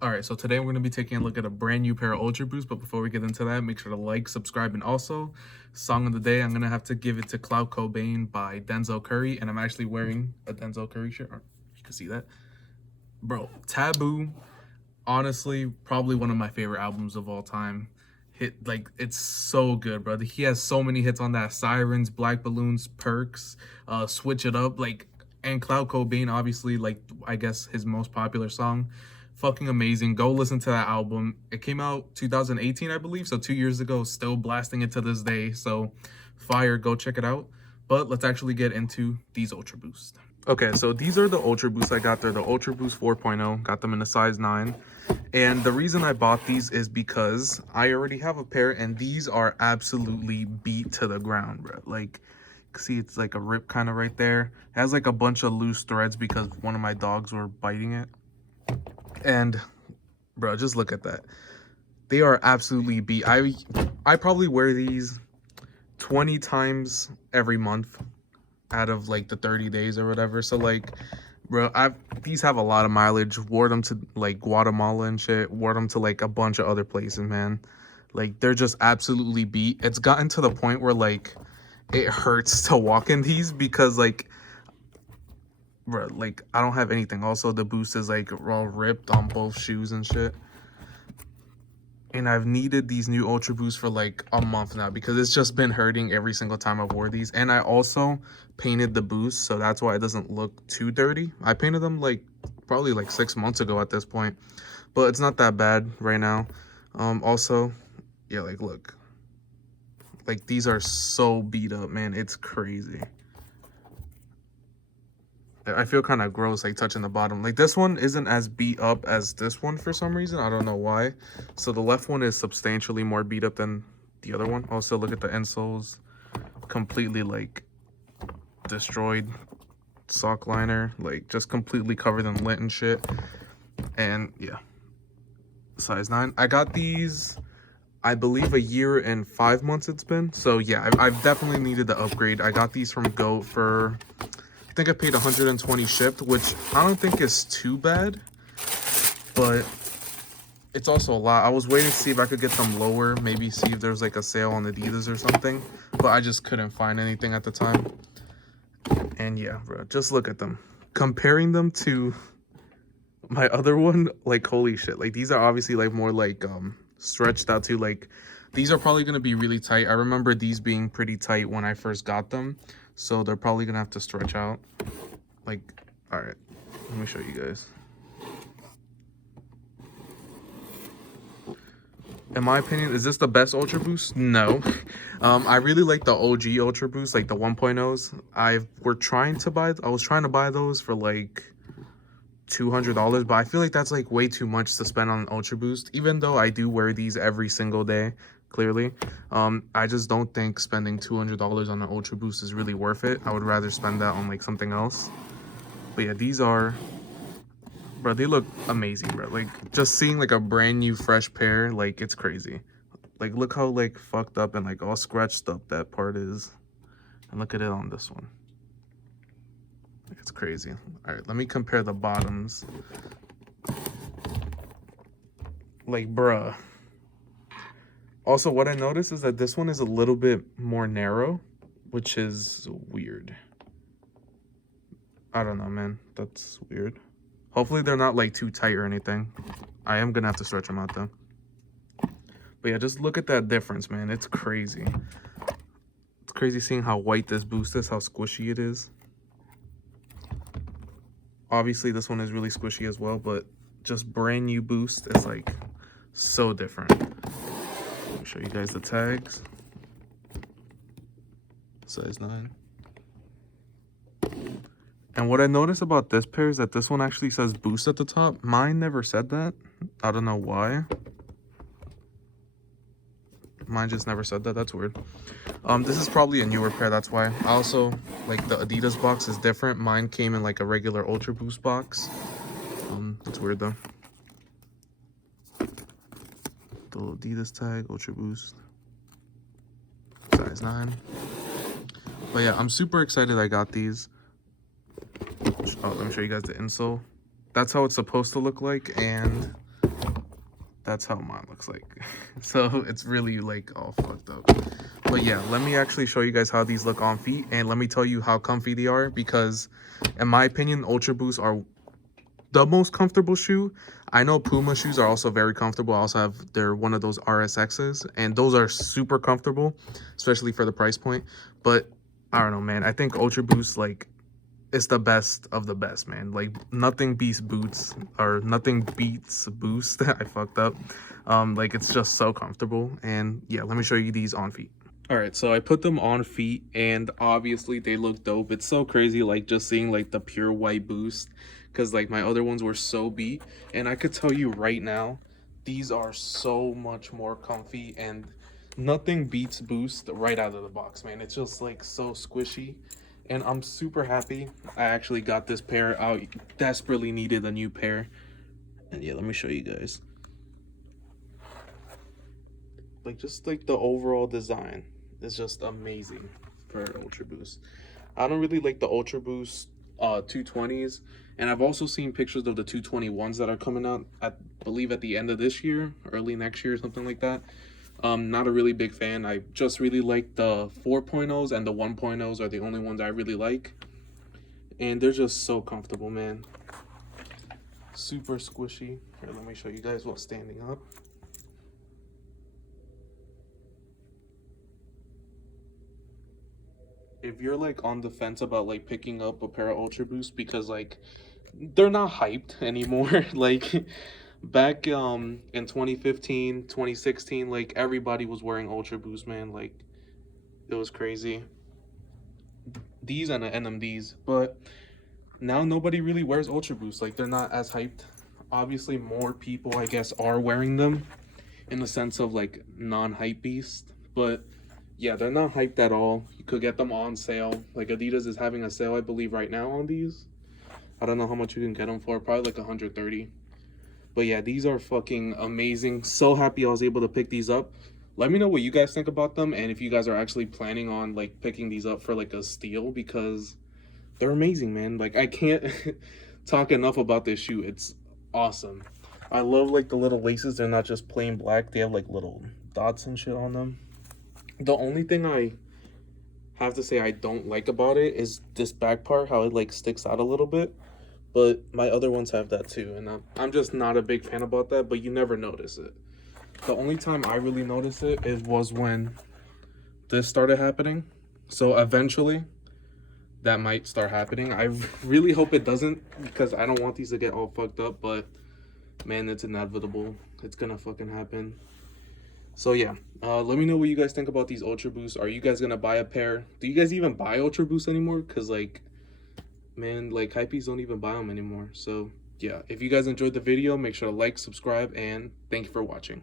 All right, so today we're going to be taking a look at a brand new pair of Ultra Boosts, but before we get into that, make sure to like, subscribe, and also, song of the day, I'm going to have to give it to Cloud Cobain by Denzel Curry, and I'm actually wearing a Denzel Curry shirt. You can see that. Bro, Taboo, honestly, probably one of my favorite albums of all time. It's so good, brother. He has so many hits on that. Sirens, Black Balloons, Perks, Switch It Up, and Cloud Cobain, obviously, I guess his most popular song. Fucking amazing. Go listen to that album. It came out 2018, I believe, so 2 years ago. Still blasting it to this day. So fire, go check it out. But let's actually get into these Ultra Boosts. Okay, so these are the Ultra Boosts I got. They're the Ultra Boost 4.0. Got them in a size 9. And the reason I bought these is because I already have a pair, and these are absolutely beat to the ground, bro. Like, see, it's like a rip kind of right there. It has like a bunch of loose threads because one of my dogs were biting it. And bro, just look at that. They are absolutely beat. I probably wear these 20 times every month out of like the 30 days or whatever. So like, bro, these have a lot of mileage. Wore them to like Guatemala and shit. Wore them to like a bunch of other places, man. Like, they're just absolutely beat. It's gotten to the point where like it hurts to walk in these because like, bro, like I don't have anything. Also, the boost is like all ripped on both shoes and shit. And I've needed these new Ultra Boosts for like a month now because it's just been hurting every single time I wore these. And I also painted the boost, so that's why it doesn't look too dirty. I painted them like probably like 6 months ago at this point, but it's not that bad right now. Also, yeah, like look, like these are so beat up, man. It's crazy. I feel kind of gross like touching the bottom. Like, this one isn't as beat up as this one for some reason. I don't know why. So the left one is substantially more beat up than the other one. Also, look at the insoles. Completely like destroyed. Sock liner, like just completely covered in lint and shit. And yeah, size 9. I got these, I believe, a year and 5 months it's been. So yeah, I've definitely needed the upgrade. I got these from Goat for, I think I paid 120 shipped, which I don't think is too bad, but it's also a lot. I was waiting to see if I could get them lower, maybe see if there's like a sale on Adidas or something, but I just couldn't find anything at the time. And yeah, bro, just look at them. Comparing them to my other one, like holy shit. Like, these are obviously like more like stretched out too. Like, these are probably gonna be really tight. I remember these being pretty tight when I first got them, so they're probably gonna have to stretch out. Like, all right, let me show you guys. In my opinion, is this the best Ultra Boost? No. I really like the OG Ultra Boost, like the 1.0s. I was trying to buy those for like $200, but I feel like that's like way too much to spend on an Ultra Boost, even though I do wear these every single day, clearly. I just don't think spending $200 on an Ultra Boost is really worth it. I would rather spend that on like something else. But yeah, these are, bro, they look amazing, bro. Like, just seeing like a brand new fresh pair, like, it's crazy. Like, look how like fucked up and like all scratched up that part is. And look at it on this one. It's crazy. All right, let me compare the bottoms. Like, bruh. Also, what I noticed is that this one is a little bit more narrow, which is weird. I don't know, man. That's weird. Hopefully they're not like too tight or anything. I am gonna have to stretch them out though. But yeah, just look at that difference, man. It's crazy. It's crazy seeing how white this boost is, how squishy it is. Obviously this one is really squishy as well, but just brand new boost is like so different. Let me show you guys the tags. Size 9. And what I noticed about this pair is that this one actually says boost at the top. Mine never said that. I don't know why. Mine just never said that. That's weird. This is probably a newer pair, that's why. Also, like, the Adidas box is different. Mine came in like a regular Ultra Boost box. That's weird though. The little Adidas tag, Ultra Boost, size 9. But yeah, I'm super excited I got these. Oh, let me show you guys the insole. That's how it's supposed to look like, and That's how mine looks like. So it's really like all fucked up. But yeah, let me actually show you guys how these look on feet, and let me tell you how comfy they are, because in my opinion, Ultra Boosts are the most comfortable shoe. I know Puma shoes are also very comfortable. I also have, they're one of those RSXs, and those are super comfortable, especially for the price point. But I don't know, man. I think Ultra Boost, like, it's the best of the best, man. Like, nothing beats Boots, or nothing beats Boost. I fucked up. Like, it's just so comfortable. And yeah, let me show you these on feet. All right, so I put them on feet, and obviously they look dope. It's so crazy, like, just seeing like the pure white Boost, because like my other ones were so beat. And I could tell you right now, these are so much more comfy, and nothing beats Boost right out of the box, man. It's just like so squishy, and I'm super happy I actually got this pair. I desperately needed a new pair. And yeah, let me show you guys. Like, just like the overall design is just amazing for Ultra Boost. I don't really like the Ultra Boost 220s, and I've also seen pictures of the 221s that are coming out, I believe at the end of this year, early next year, something like that. Not a really big fan. I just really like the 4.0s, and the 1.0s are the only ones I really like, and they're just so comfortable, man. Super squishy. Here, let me show you guys while standing up. If you're like on the fence about like picking up a pair of Ultra Boost, because like they're not hyped anymore, like back in 2015, 2016, like everybody was wearing Ultra Boost, man. Like, it was crazy. These and the NMDs, but now nobody really wears Ultra Boost. Like, they're not as hyped. Obviously more people, I guess, are wearing them in the sense of like non-hype beast, but yeah, they're not hyped at all. You could get them on sale. Like, Adidas is having a sale, I believe, right now on these. I don't know how much you can get them for. Probably like 130. But yeah, these are fucking amazing. So happy I was able to pick these up. Let me know what you guys think about them, and if you guys are actually planning on like picking these up for like a steal, because they're amazing, man. Like, I can't talk enough about this shoe. It's awesome. I love like the little laces. They're not just plain black. They have like little dots and shit on them. The only thing I have to say I don't like about it is this back part, how it like sticks out a little bit. But my other ones have that too, and I'm just not a big fan about that, but you never notice it. The only time I really noticed it was when this started happening. So eventually that might start happening. I really hope it doesn't, because I don't want these to get all fucked up, but man, it's inevitable. It's gonna fucking happen. So yeah, let me know what you guys think about these Ultra Boosts. Are you guys gonna buy a pair? Do you guys even buy Ultra Boosts anymore? Because like, man, like hypebeasts don't even buy them anymore. So yeah, if you guys enjoyed the video, make sure to like, subscribe, and thank you for watching.